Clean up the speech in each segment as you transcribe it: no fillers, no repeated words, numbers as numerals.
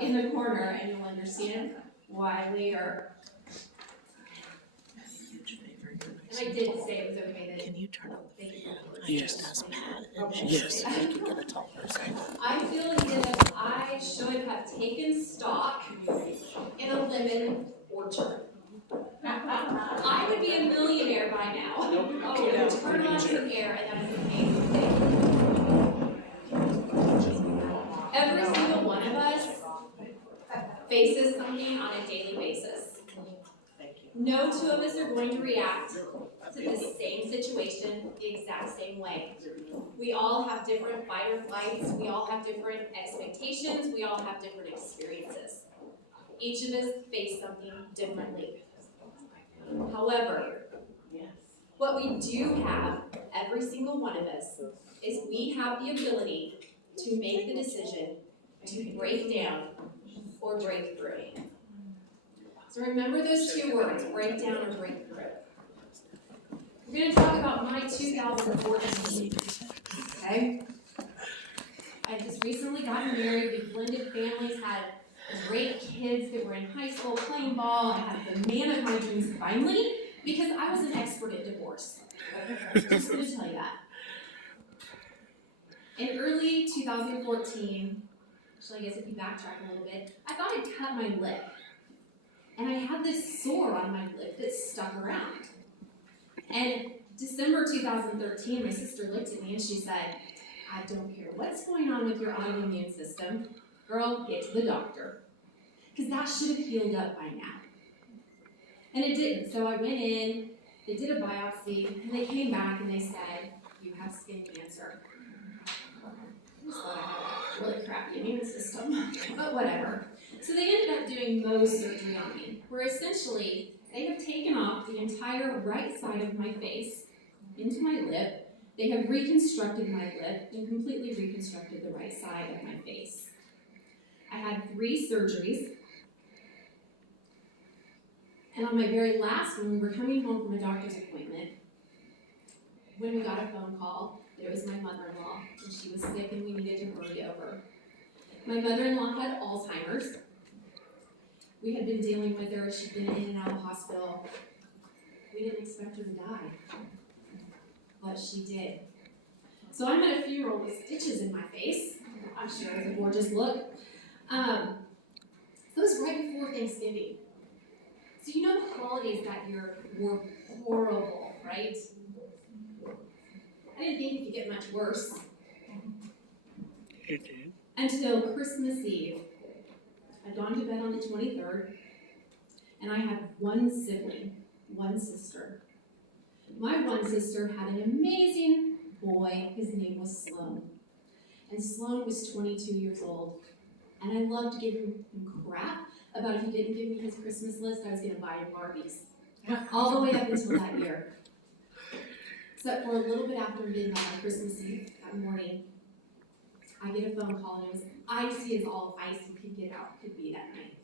in the corner, and you'll understand why later. And I did say it was okay that. Can you turn on the fan? Yes. Yes. They could get a tall person. I feel as if I should have taken stock in a lemon orchard. I would be a millionaire by now. Oh, turn on some air, and that is the amazing thing. Every single one of us faces something on a daily basis. No two of us are going to react to the same situation the exact same way. We all have different fight or flights. We all have different expectations. We all have different experiences. Each of us face something differently. However, what we do have, every single one of us, is we have the ability to make the decision to break down or break through. So remember those two words, break down or break through. We're going to talk about my 2014, okay? I just recently gotten married, we blended families, had great kids that were in high school playing ball. I had the man of my dreams finally, because I was an expert at divorce. Just going to tell you that. In early 2014, actually I guess if you backtrack a little bit, I thought I'd cut my lip. And I had this sore on my lip that stuck around. And December 2013, my sister looked at me and she said, I don't care what's going on with your autoimmune system. Girl, get to the doctor. Because that should have healed up by now. And it didn't. So I went in, they did a biopsy, and they came back and they said, you have skin cancer. I just thought I had a really crappy immune system, but whatever. So they ended up doing Mohs surgery on me, where essentially they have taken off the entire right side of my face into my lip. They have reconstructed my lip and completely reconstructed the right side of my face. I had 3 surgeries. And on my very last one, we were coming home from a doctor's appointment when we got a phone call that it was my mother-in-law, and she was sick and we needed to hurry over. My mother-in-law had Alzheimer's. We had been dealing with her. She'd been in and out of the hospital. We didn't expect her to die, but she did. So I'm at a funeral with stitches in my face. I'm sure it's a gorgeous look. That was right before Thanksgiving. So you know the holidays that year were horrible, right? I didn't think it could get much worse. It did. Until Christmas Eve. I'd gone to bed on the 23rd, and I had one sibling, one sister. My one sister had an amazing boy. His name was Sloan. And Sloan was 22 years old. And I loved giving him crap about if he didn't give me his Christmas list, I was going to buy him Barbies. All the way up until that year. Except for a little bit after midnight on Christmas Eve, that morning, I get a phone call, and it was icy as all ice you could get out could be that night.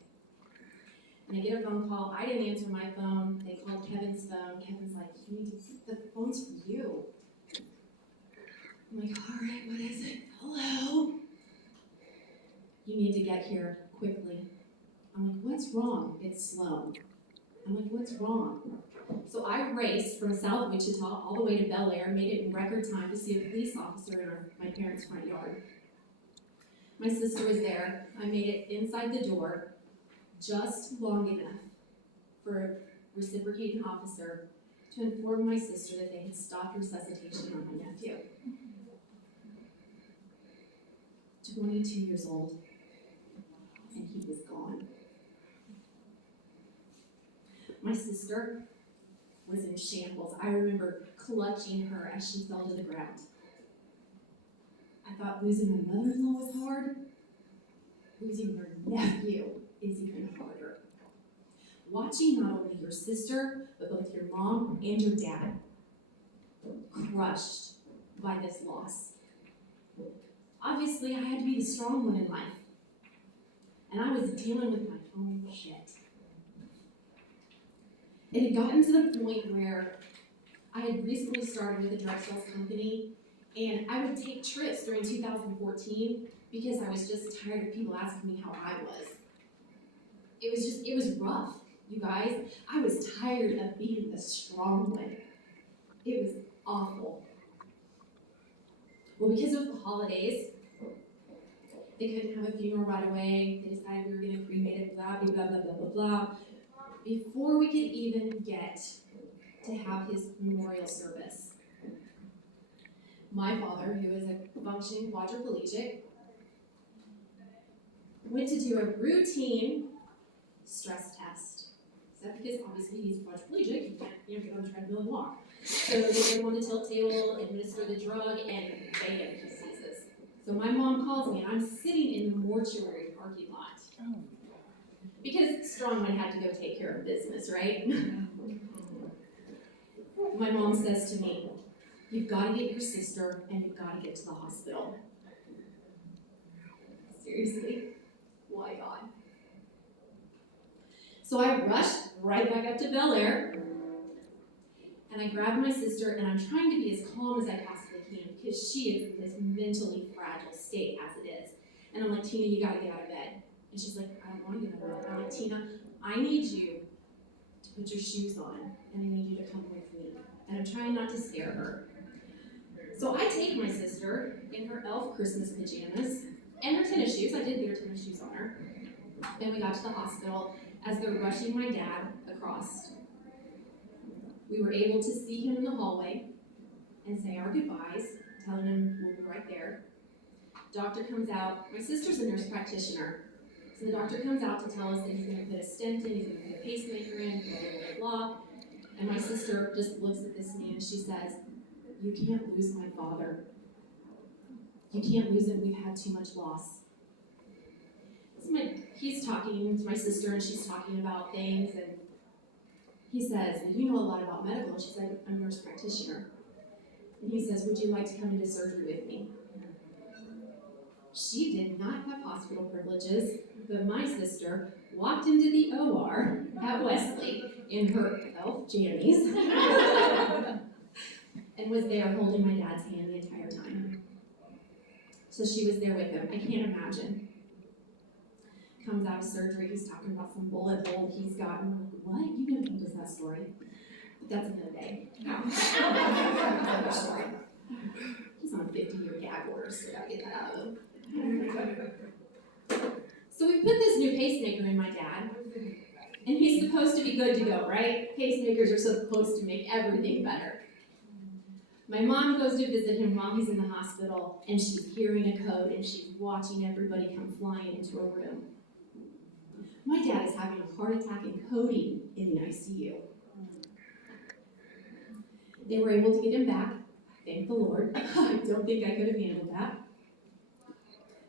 And I get a phone call. I didn't answer my phone. They called Kevin's phone. Kevin's like, the phone's for you. I'm like, all right, what is it? Hello? You need to get here quickly. I'm like, what's wrong? It's Sloan. I'm like, what's wrong? So I raced from South Wichita all the way to Bel Air, made it in record time to see a police officer in my parents' front yard. My sister was there. I made it inside the door just long enough for a reciprocating officer to inform my sister that they had stopped resuscitation on my nephew. 22 years old, and he was gone. My sister was in shambles. I remember clutching her as she fell to the ground. I thought losing my mother-in-law was hard. Losing your nephew is even harder. Watching not only your sister, but both your mom and your dad crushed by this loss. Obviously, I had to be the strong one in life. And I was dealing with my own shit. It had gotten to the point where I had recently started with a drug sales company, and I would take trips during 2014 because I was just tired of people asking me how I was. It was rough, you guys. I was tired of being the strong one. It was awful. Well, because of the holidays, they couldn't have a funeral right away. They decided we were going to cremate it, blah, blah, blah, blah, blah, blah. Before we could even get to have his memorial service, my father, who is a functioning quadriplegic, went to do a routine stress test. Is that because obviously he's quadriplegic, he can't get on the treadmill and walk. So they get him on the tilt table, administer the drug, and bam, he seizes. So my mom calls me, and I'm sitting in the mortuary parking lot. Because Strongman had to go take care of business, right? My mom says to me, "You've got to get your sister, and you've got to get to the hospital." Seriously? Why, God? So I rushed right back up to Bel Air, and I grabbed my sister, and I'm trying to be as calm as I possibly can because she is in this mentally fragile state as it is. And I'm like, "Tina, you gotta get out of bed." And she's like, "I don't want to get out of bed." I'm like, "Tina, I need you to put your shoes on, and I need you to come with me." And I'm trying not to scare her. So I take my sister in her elf Christmas pajamas and her tennis shoes. I did get her tennis shoes on her. And we got to the hospital as they're rushing my dad across. We were able to see him in the hallway and say our goodbyes, telling him we'll be right there. Doctor comes out. My sister's a nurse practitioner. So the doctor comes out to tell us that he's going to put a stent in, he's going to put a pacemaker in, blah, blah, blah, blah. And my sister just looks at this man and she says, "You can't lose my father. You can't lose him. We've had too much loss." So he's talking to my sister and she's talking about things, and he says, "Well, you know a lot about medical." And she said, "I'm a nurse practitioner." And he says, "Would you like to come into surgery with me?" She did not have hospital privileges, but my sister walked into the OR at Wesley in her elf jammies and was there holding my dad's hand the entire time. So she was there with him. I can't imagine. Comes out of surgery, he's talking about some bullet hole he's got, and I'm like, "What? You never told us that story." But that's another day. Another story. He's on a 50-year gag order, so I gotta get that out of him. So we put this new pacemaker in my dad, and he's supposed to be good to go, right? Pacemakers are supposed to make everything better. My mom goes to visit him while he's in the hospital, and she's hearing a code, and she's watching everybody come flying into a room. My dad is having a heart attack and coding in the ICU. They were able to get him back, thank the Lord. I don't think I could have handled that.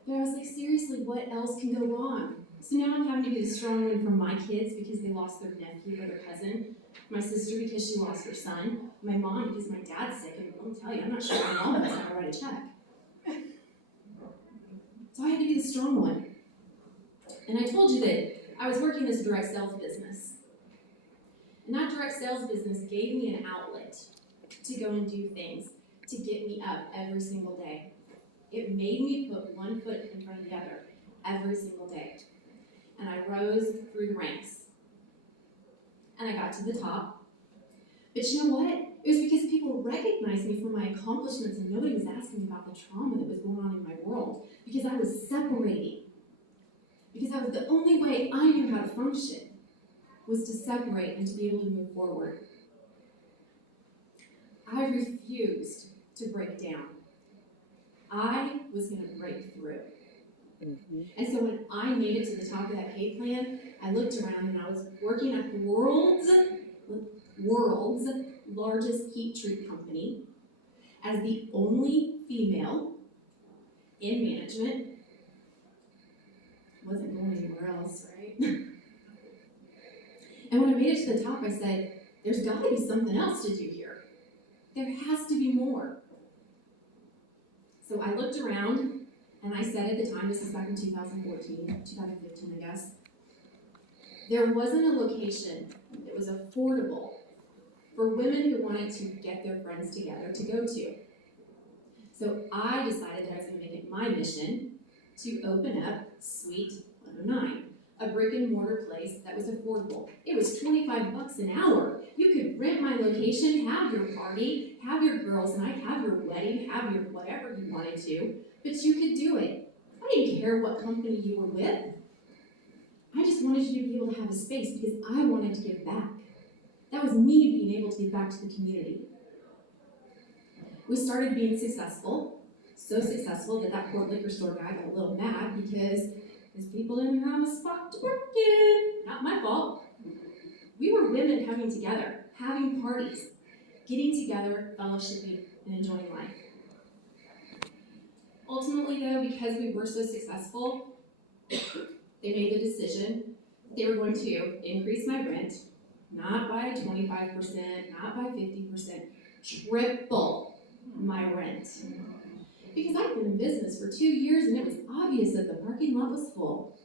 But I was like, seriously, what else can go wrong? So now I'm having to be the strong one for my kids because they lost their nephew or their cousin. My sister because she lost her son. My mom because my dad's sick. And I'll tell you, I'm not sure my mom knows how to write a check. So I had to be the strong one. And I told you that I was working this direct sales business. And that direct sales business gave me an outlet to go and do things to get me up every single day. It made me put one foot in front of the other every single day. And I rose through the ranks. And I got to the top. But you know what? It was because people recognized me for my accomplishments and nobody was asking me about the trauma that was going on in my world. Because I was separating. Because that was the only way I knew how to function, was to separate and to be able to move forward. I refused to break down. I was going to break through. Mm-hmm. And so when I made it to the top of that pay plan, I looked around and I was working at the world's largest heat treat company as the only female in management. Wasn't going anywhere else, right? And when I made it to the top, I said, there's got to be something else to do here. There has to be more. So I looked around, and I said at the time, this is back in 2015, I guess, there wasn't a location that was affordable for women who wanted to get their friends together to go to. So I decided that I was going to make it my mission to open up Suite 109, a brick and mortar place that was affordable. It was $25 an hour. You could rent my location, have your party, have your girls' night, have your wedding, have your whatever you wanted to, but you could do it. I didn't care what company you were with. I just wanted you to be able to have a space because I wanted to give back. That was me being able to give back to the community. We started being successful, so successful that poor liquor store guy got a little mad because his people didn't have a spot to work in. Not my fault. We were women coming together, having parties, getting together, fellowshipping, and enjoying life. Ultimately, though, because we were so successful, they made the decision they were going to increase my rent, not by 25%, not by 50%, triple my rent. Because I'd been in business for 2 years and it was obvious that the parking lot was full.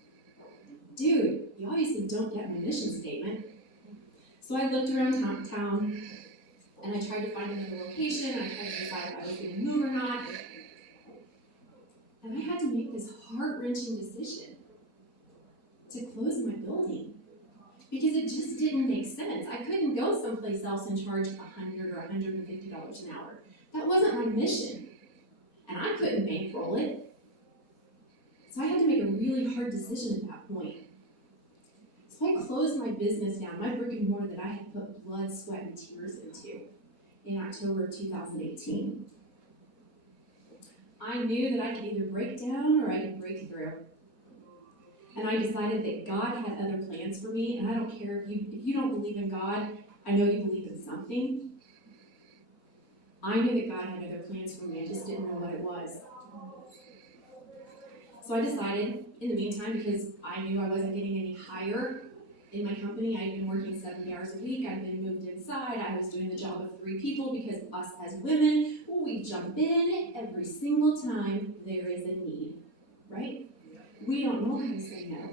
Dude, you obviously don't get my mission statement. So I looked around town and I tried to find another location. I tried to decide if I was going to move or not. And I had to make this heart-wrenching decision to close my building because it just didn't make sense. I couldn't go someplace else and charge $100 or $150 an hour. That wasn't my mission. And I couldn't bankroll it. So I had to make a really hard decision at that point. So I closed my business down, my brick and mortar that I had put blood, sweat, and tears into in October of 2018. I knew that I could either break down or I could break through. And I decided that God had other plans for me, and I don't care if you don't believe in God, I know you believe in something. I knew that God had other plans for me, I just didn't know what it was. So I decided, in the meantime, because I knew I wasn't getting any higher in my company, I'd been working 70 hours a week, I'd been moved inside, I was doing the job of 3 people because us as women, we jump in every single time there is a need, right? We don't know how to say no.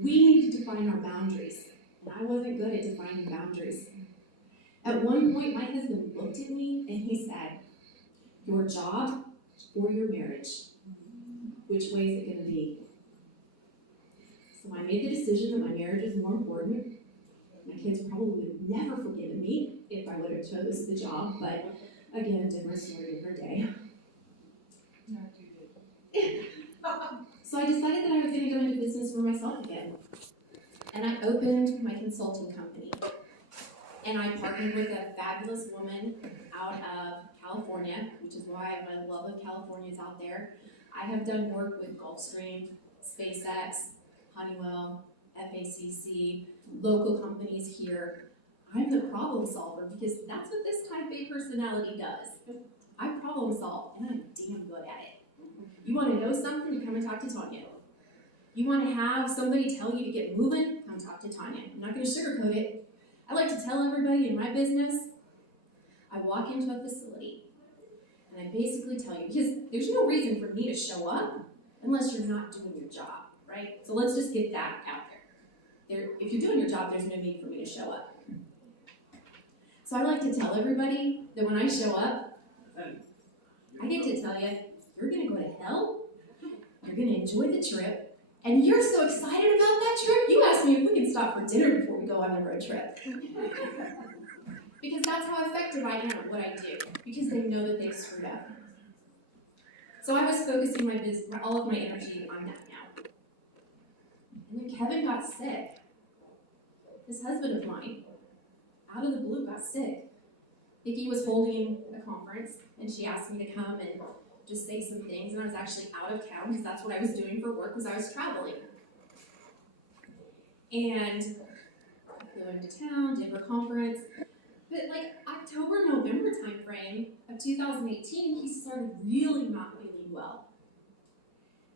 We need to define our boundaries, and I wasn't good at defining boundaries. At one point, my husband looked at me and he said, your job or your marriage? Which way is it going to be? So I made the decision that my marriage is more important. My kids probably would have never forgiven me if I would have chose the job, but again, different story, different day. So I decided that I was going to go into business for myself again. And I opened my consulting company. And I partnered with a fabulous woman out of California, which is why my love of California is out there. I have done work with Gulfstream, SpaceX, Honeywell, FACC, local companies here. I'm the problem solver because that's what this type A personality does. I problem solve, and I'm damn good at it. You want to know something, you come and talk to Tonya. You want to have somebody tell you to get moving, come talk to Tonya. I'm not going to sugarcoat it. I like to tell everybody in my business, I walk into a facility, and I basically tell you, because there's no reason for me to show up unless you're not doing your job, right? So let's just get that out there. If you're doing your job, there's no need for me to show up. So I like to tell everybody that when I show up, I get to tell you, you're going to go to hell, you're going to enjoy the trip, and you're so excited about that trip, you ask me if we can stop for dinner before we go on the road trip. Because that's how effective I am at what I do, because they know that they've screwed up. So I was focusing all of my energy on that now. And then Kevin got sick. This husband of mine, out of the blue, got sick. Vicki was holding a conference, and she asked me to come and just say some things, and I was actually out of town because that's what I was doing for work, was I was traveling. And I flew into town, did her conference, but like October, November timeframe of 2018, he started really not feeling well.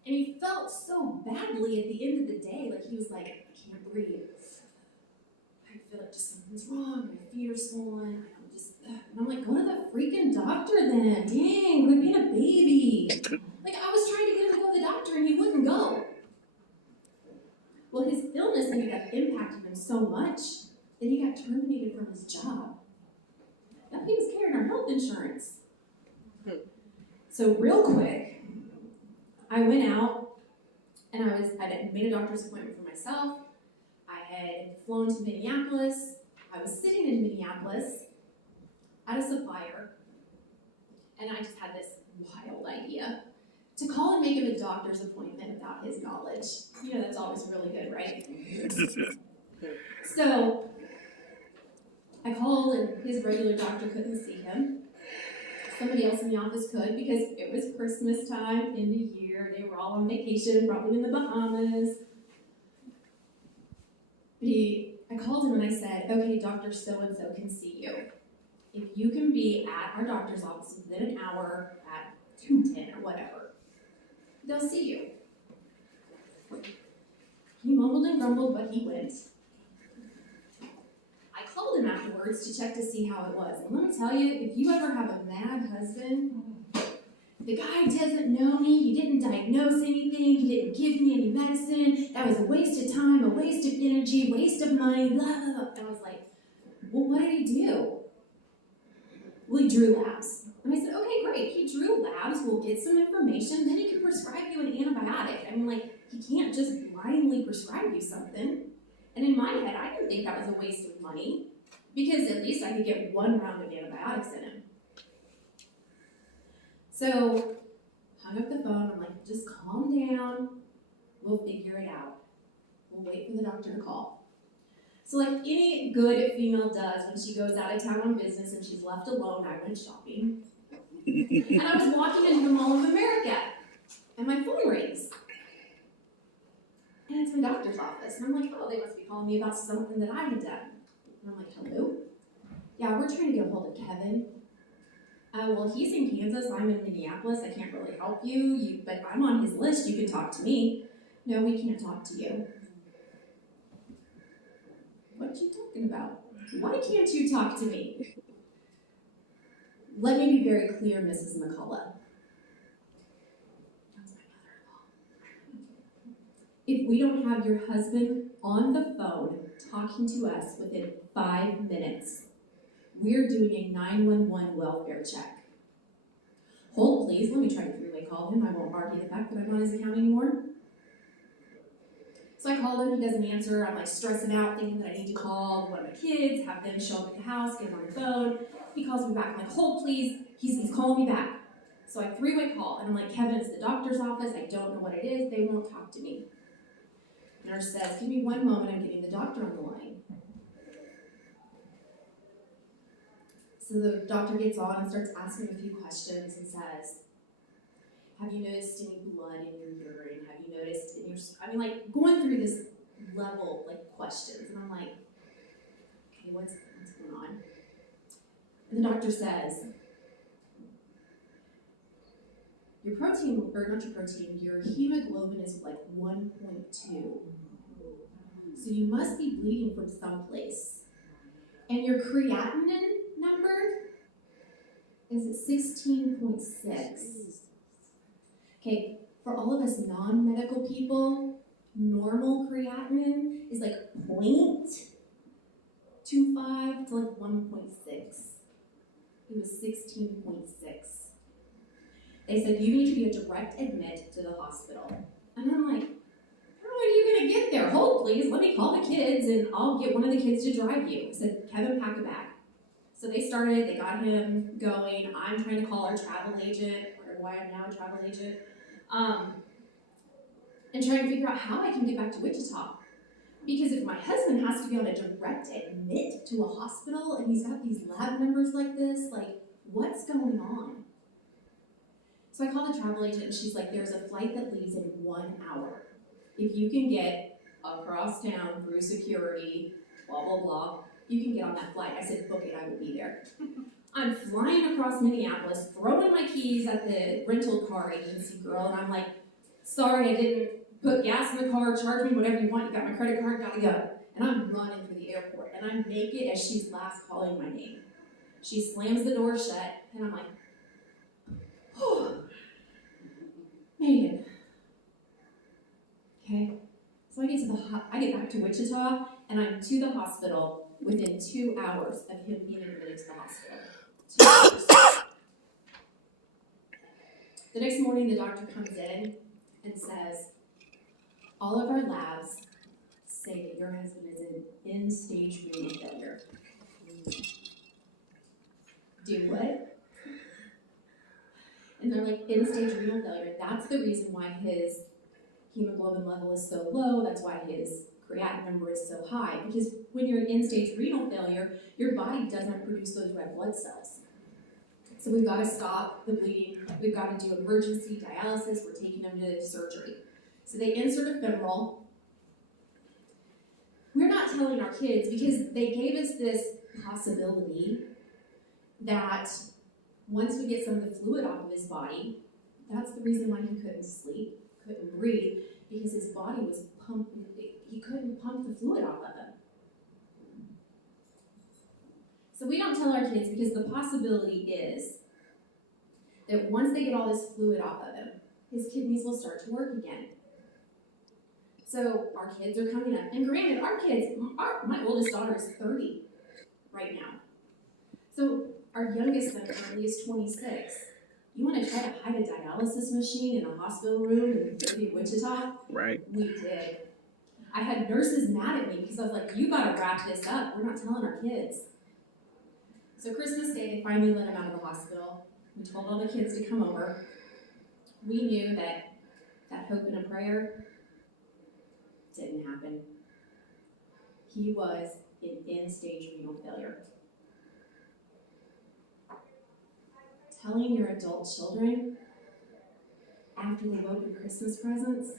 And he felt so badly at the end of the day, like he was like, I can't breathe. I feel like just something's wrong, my feet are swollen, and I'm like, go to the freaking doctor then. Dang, quit being a baby. Like, I was trying to get him to go to the doctor and he wouldn't go. Well, his illness ended up impacting him so much that he got terminated from his job. Now, he was carrying our health insurance. So real quick, I went out And I had made a doctor's appointment for myself. I had flown to Minneapolis. I was sitting in Minneapolis at a supplier, and I just had this wild idea to call and make him a doctor's appointment without his knowledge. You know, that's always really good, right? So I called, and his regular doctor couldn't see him. Somebody else in the office could, because it was Christmas time, end of year. They were all on vacation, probably in the Bahamas. I called him and I said, okay, Dr. So-and-so can see you. If you can be at our doctor's office within an hour at 2:10 or whatever, they'll see you. He mumbled and grumbled, but he went. I called him afterwards to check to see how it was. And let me tell you, if you ever have a mad husband, the guy doesn't know me, he didn't diagnose anything, he didn't give me any medicine, that was a waste of time, a waste of energy, waste of money, blah, blah, blah. And I was like, well, what did he do? Well, he drew labs. And I said, okay, great, he drew labs, we'll get some information, then he can prescribe you an antibiotic. I mean, like, he can't just blindly prescribe you something. And in my head, I didn't think that was a waste of money, because at least I could get one round of antibiotics in him. So, hung up the phone, I'm like, just calm down, we'll figure it out. We'll wait for the doctor to call. So like any good female does when she goes out of town on business and she's left alone, I went shopping. And I was walking into the Mall of America, and my phone rings. And it's my doctor's office. And I'm like, oh, they must be calling me about something that I had done. And I'm like, hello? Yeah, we're trying to get a hold of Kevin. Well, he's in Kansas, I'm in Minneapolis, I can't really help you, but I'm on his list, you can talk to me. No, we can't talk to you. What are you talking about? Why can't you talk to me? Let me be very clear, Mrs. McCullough. That's my mother-in-law. If we don't have your husband on the phone talking to us within 5 minutes, we're doing a 911 welfare check. Hold, please. Let me try to three-way call him. I won't argue the fact that I'm on his account anymore. So I call him. He doesn't answer. I'm like stressing out, thinking that I need to call one of my kids, have them show up at the house, get him on the phone. He calls me back. I'm like, hold, please. He's calling me back. So I three-way call, and I'm like, Kevin, it's the doctor's office. I don't know what it is. They won't talk to me. The nurse says, give me one moment. I'm getting the doctor on the line. So the doctor gets on and starts asking a few questions and says, have you noticed any blood in your urine? Have you noticed in your, like going through this level, like questions. And I'm like, okay, what's going on? And the doctor says, your protein, or not your protein, your hemoglobin is like 1.2. So you must be bleeding from someplace. And your creatinine number is at 16.6. Okay, for all of us non-medical people, normal creatinine is like 0.25 to like 1.6. It was 16.6. They said, you need to be a direct admit to the hospital. And I'm like, how are you going to get there? Hold, please. Let me call the kids, and I'll get one of the kids to drive you. I said, Kevin, pack a bag. So they got him going. I'm trying to call our travel agent, or why I'm now a travel agent, and trying to figure out how I can get back to Wichita. Because if my husband has to be on a direct admit to a hospital, and he's got these lab numbers like this, like, what's going on? So I called the travel agent, and she's like, there's a flight that leaves in 1 hour. If you can get across town through security, blah, blah, blah, you can get on that flight. I said, book it, I will be there. I'm flying across Minneapolis, throwing my keys at the rental car agency girl, and I'm like, sorry, I didn't put gas in the car, charge me whatever you want, you got my credit card, gotta go. And I'm running through the airport, and I make it as she's last calling my name. She slams the door shut, and I'm like, oh, made it. Okay, so I get back to Wichita, and I'm to the hospital within 2 hours of him being admitted to the hospital. 2 hours. The next morning, the doctor comes in and says, All of our labs say that your husband is in end-stage renal failure. Do what? And they're like, end-stage renal failure, that's the reason why his hemoglobin level is so low, that's why his creatinine number is so high, because when you're in end-stage renal failure, your body doesn't produce those red blood cells. So we've got to stop the bleeding, we've got to do emergency dialysis, we're taking him to surgery. So they insert a femoral. We're not telling our kids, because they gave us this possibility that once we get some of the fluid off of his body, that's the reason why he couldn't sleep, couldn't breathe, because his body was pumping, he couldn't pump the fluid off of him. So we don't tell our kids, because the possibility is that once they get all this fluid off of him, his kidneys will start to work again. So our kids are coming up, and granted, my oldest daughter is 30 right now. So our youngest son currently is 26. You want to try to hide a dialysis machine in a hospital room in the city of Wichita? Right. We did. I had nurses mad at me because I was like, you gotta wrap this up. We're not telling our kids. So Christmas Day, they finally let him out of the hospital. We told all the kids to come over. We knew that hope and a prayer didn't happen. He was in end-stage renal failure. Telling your adult children after they've opened Christmas presents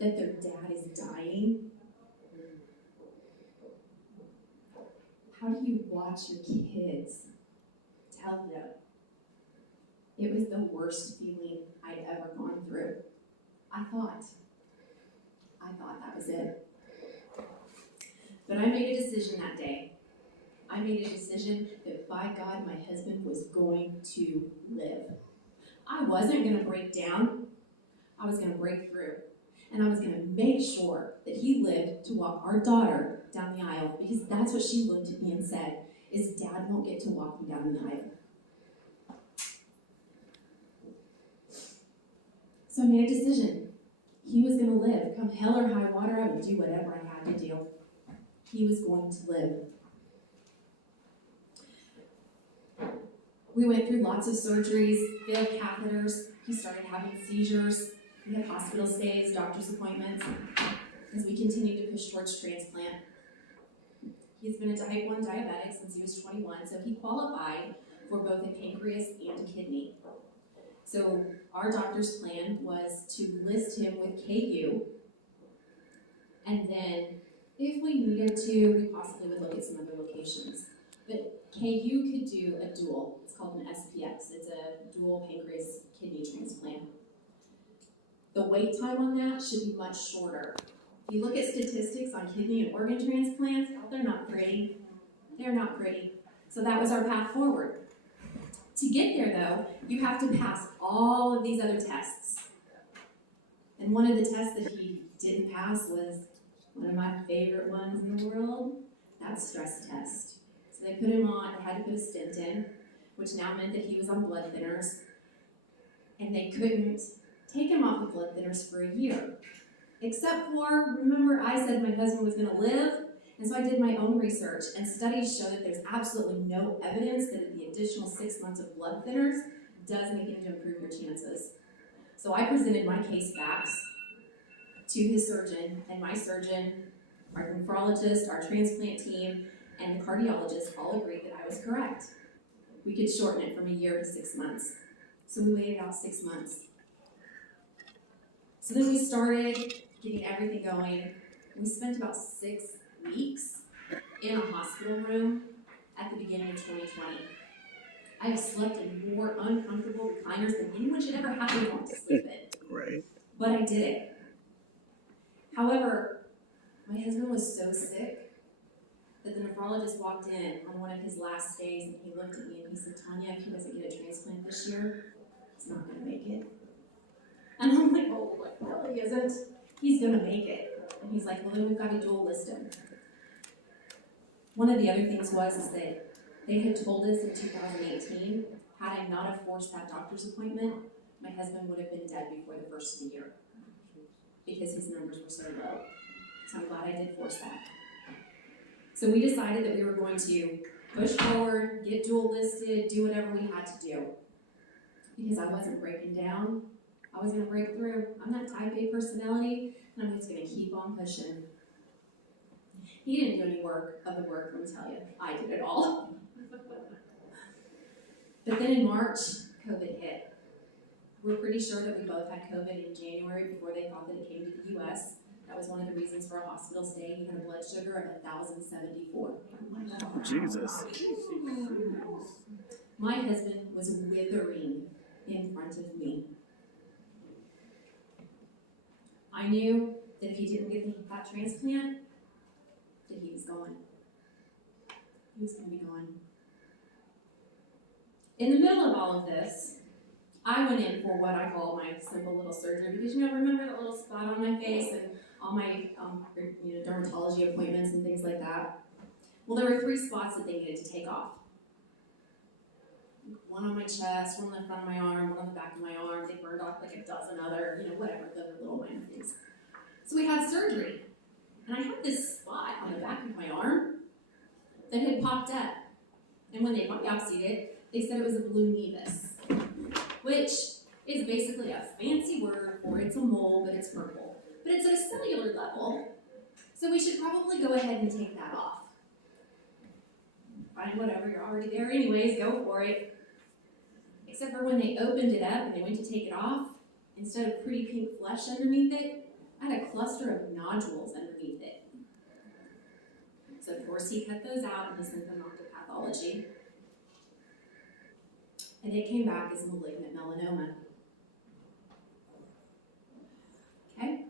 that their dad is dying. How do you watch your kids tell them? It was the worst feeling I'd ever gone through. I thought that was it. But I made a decision that day. I made a decision that by God, my husband was going to live. I wasn't going to break down. I was going to break through. And I was going to make sure that he lived to walk our daughter down the aisle, because that's what she looked at me and said, is Dad won't get to walk me down the aisle. So I made a decision. He was going to live. Come hell or high water, I would do whatever I had to do. He was going to live. We went through lots of surgeries, failed catheters. He started having seizures. We had hospital stays, doctor's appointments, as we continued to push towards transplant. He's been a type 1 diabetic since he was 21, so he qualified for both a pancreas and a kidney. So our doctor's plan was to list him with KU, and then if we needed to, we possibly would look at some other locations. But KU could do a dual. It's called an SPX. It's a dual pancreas kidney transplant. The wait time on that should be much shorter. If you look at statistics on kidney and organ transplants, they're not pretty. They're not pretty. So that was our path forward. To get there, though, you have to pass all of these other tests. And one of the tests that he didn't pass was one of my favorite ones in the world. That's stress test. So they put him on, they had to put a stent in, which now meant that he was on blood thinners. And they couldn't take him off of blood thinners for a year. Except for, remember I said my husband was gonna live? And so I did my own research, and studies show that there's absolutely no evidence that the additional 6 months of blood thinners does anything to improve your chances. So I presented my case facts to his surgeon, and my surgeon, our nephrologist, our transplant team, and the cardiologist all agreed that I was correct. We could shorten it from a year to 6 months. So we waited out 6 months. So then we started getting everything going. We spent about 6 weeks in a hospital room at the beginning of 2020. I have slept in more uncomfortable recliners than anyone should ever have to want to sleep in. Right. But I did it. However, my husband was so sick that the nephrologist walked in on one of his last days, and he looked at me and he said, Tonya, if he doesn't get a transplant this year, he's not going to make it. And I'm like, oh, no, he isn't. He's going to make it. And he's like, well, then we've got to dual list him. One of the other things was is that they had told us in 2018, had I not have forced that doctor's appointment, my husband would have been dead before the first of the year. because his numbers were so low. So I'm glad I did force that. So we decided that we were going to push forward, get dual listed, do whatever we had to do. Because I wasn't breaking down, I was gonna break through. I'm that type A personality, and I'm just gonna keep on pushing. He didn't do any of the work, let me tell you. I did it all. But then in March, COVID hit. We're pretty sure that we both had COVID in January before they thought that it came to the US. That was one of the reasons for a hospital stay. He had a blood sugar of 1,074. Jesus. My husband was withering in front of me. I knew that if he didn't get that transplant, that he was gone. He was going to be gone. In the middle of all of this, I went in for what I call my simple little surgery because, remember that little spot on my face and all my dermatology appointments and things like that? Well, there were 3 spots that they needed to take off. One on my chest, one on the front of my arm, one on the back of my arm. They burned off like a dozen other, whatever, the little minor things. So we had surgery. And I had this spot on the back of my arm that had popped up. And when they biopsied it, they said it was a blue nevus, which is basically a fancy word for it's a mole, but it's purple. But it's at a cellular level, so we should probably go ahead and take that off. Fine, whatever, you're already there anyways, go for it. Except for when they opened it up and they went to take it off, instead of pretty pink flesh underneath it, I had a cluster of nodules underneath it. So of course he cut those out and he sent them off to pathology. And it came back as malignant melanoma. Okay?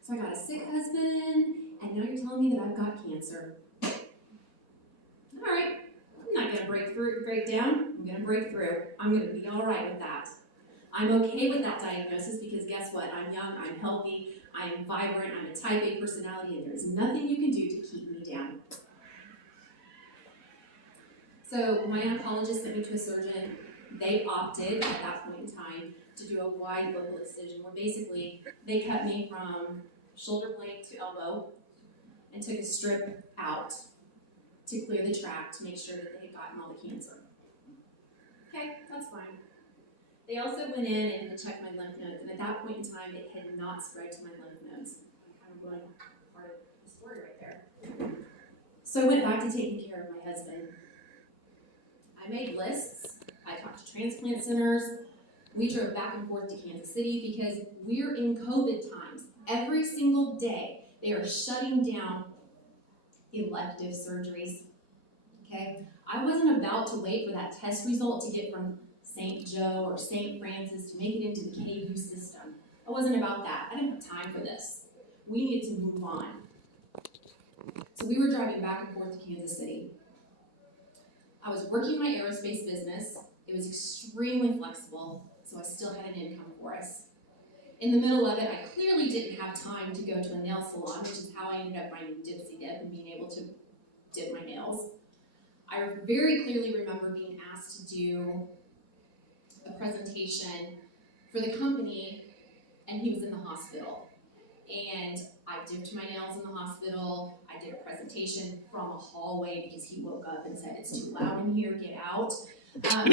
So I got a sick husband, and now you're telling me that I've got cancer. All right, I'm not gonna break down, I'm gonna break through. I'm gonna be all right with that. I'm okay with that diagnosis because guess what? I'm young, I'm healthy, I am vibrant, I'm a type A personality, and there's nothing you can do to keep me down. So my oncologist sent me to a surgeon. They opted at that point in time to do a wide local excision where basically they cut me from shoulder blade to elbow and took a strip out to clear the tract to make sure that they had gotten all the cancer. Okay, that's fine. They also went in and checked my lymph nodes, and at that point in time it had not spread to my lymph nodes. I'm kind of going part of the story right there. So I went back to taking care of my husband. I made lists, I talked to transplant centers, we drove back and forth to Kansas City because we're in COVID times. Every single day, they are shutting down elective surgeries, okay? I wasn't about to wait for that test result to get from St. Joe or St. Francis to make it into the KU system. I wasn't about that. I didn't have time for this. We needed to move on. So we were driving back and forth to Kansas City. I was working my aerospace business. It was extremely flexible, so I still had an income for us. In the middle of it, I clearly didn't have time to go to a nail salon, which is how I ended up finding Dipsy Dip and being able to dip my nails. I very clearly remember being asked to do a presentation for the company, and he was in the hospital. And I dipped my nails in the hospital. I did a presentation from a hallway because he woke up and said, "It's too loud in here, get out." But I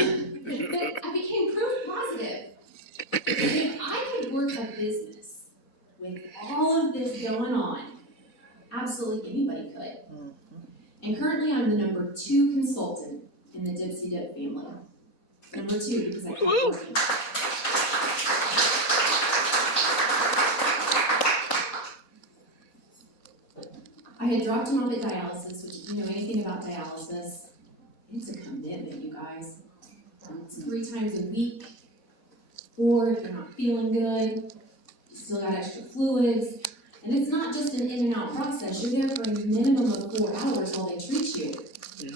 became proof positive. If I could work a business with all of this going on, absolutely anybody could. And currently I'm the number 2 consultant in the Dipsy Dip family. Number 2 because I kept working. I had dropped him off at dialysis, which if you know anything about dialysis, it's a commitment, you guys. It's 3 times a week, or if you're not feeling good, you still got extra fluids, and it's not just an in and out process. You're there for a minimum of 4 hours while they treat you.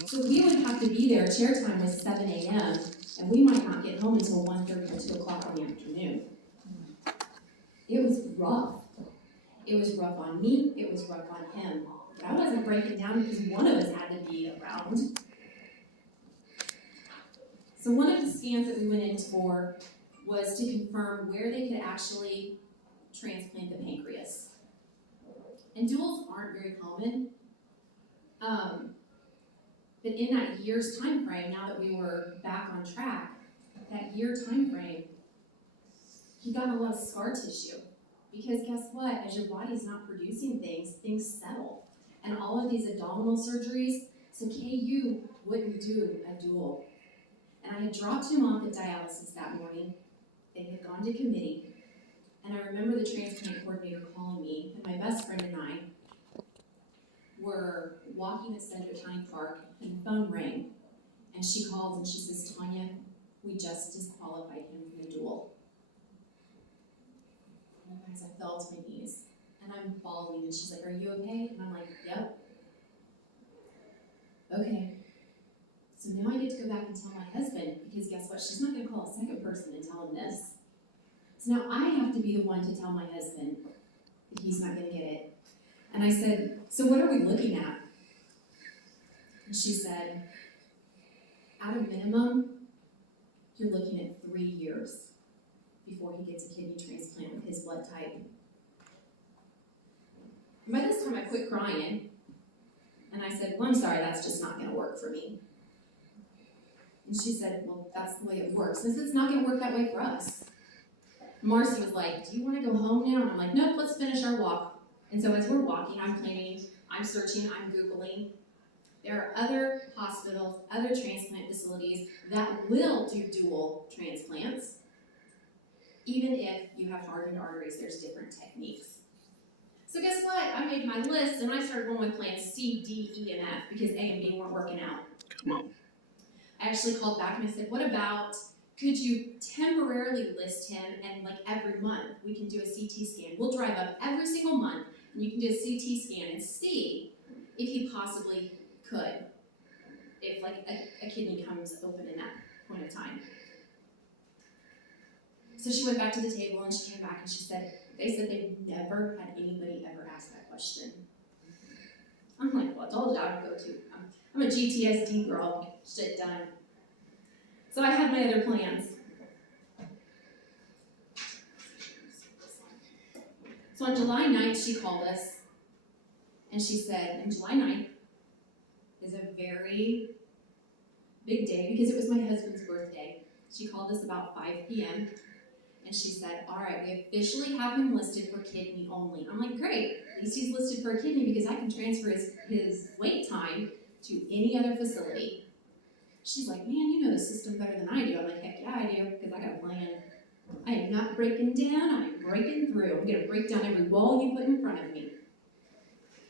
So we would have to be there, chair time was 7 a.m., and we might not get home until 1:30 or 2 o'clock in the afternoon. It was rough. It was rough on me, it was rough on him. But I wasn't breaking down because one of us had to be around. So one of the scans that we went in for was to confirm where they could actually transplant the pancreas. And duals aren't very common. But in that year's time frame, now that we were back on track, that year time frame, he got a lot of scar tissue. Because guess what? As your body's not producing things, things settle. And all of these abdominal surgeries, so KU wouldn't do a dual. And I had dropped him off at dialysis that morning. They had gone to committee. And I remember the transplant coordinator calling me, and my best friend and I were walking at Cedric County Park, and the phone rang. And she called and she says, Tonya, we just disqualified him from the dual. And guys, I fell to my knees, and I'm bawling, and she's like, are you okay? And I'm like, yep. Okay. So now I get to go back and tell my husband, because guess what? She's not going to call a second person and tell him this. So now I have to be the one to tell my husband that he's not going to get it. And I said, so what are we looking at? And she said, at a minimum, you're looking at 3 years before he gets a kidney transplant with his blood type. And by this time I quit crying, and I said, well, I'm sorry, that's just not going to work for me. And she said, well, that's the way it works. And I said, it's not going to work that way for us. Marcy was like, do you want to go home now? And I'm like, nope, let's finish our walk. And so as we're walking, I'm planning, I'm searching, I'm Googling. There are other hospitals, other transplant facilities that will do dual transplants. Even if you have hardened arteries, there's different techniques. So guess what? I made my list and I started going with plans C, D, E, and F because A and B weren't working out. Come on. I actually called back and I said, what about, could you temporarily list him and like every month we can do a CT scan. We'll drive up every single month and you can do a CT scan and see if he possibly could, if like a kidney comes open in that point of time. So she went back to the table and she came back and she said, they said they've never had anybody ever ask that question. I'm like, well, I told you I would go to. I'm a GTSD girl, shit done. So I had my other plans. So on July 9th, she called us and she said, and July 9th is a very big day because it was my husband's birthday. She called us about 5 p.m. and she said, all right, we officially have him listed for kidney only. I'm like, great, at least he's listed for a kidney because I can transfer his wait time to any other facility. She's like, man, you know the system better than I do. I'm like, heck yeah, I do, because I got a plan. I am not breaking down, I am breaking through. I'm going to break down every wall you put in front of me.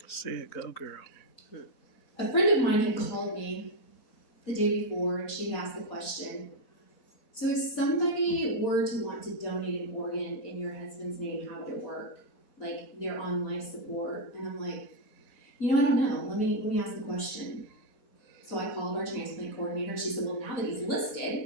See it go, girl. A friend of mine had called me the day before, and she had asked the question, so if somebody were to want to donate an organ in your husband's name, how would it work? Like, they're on life support. And I'm like, you know, I don't know. Let me ask the question. So I called our transplant coordinator. She said, well, now that he's listed,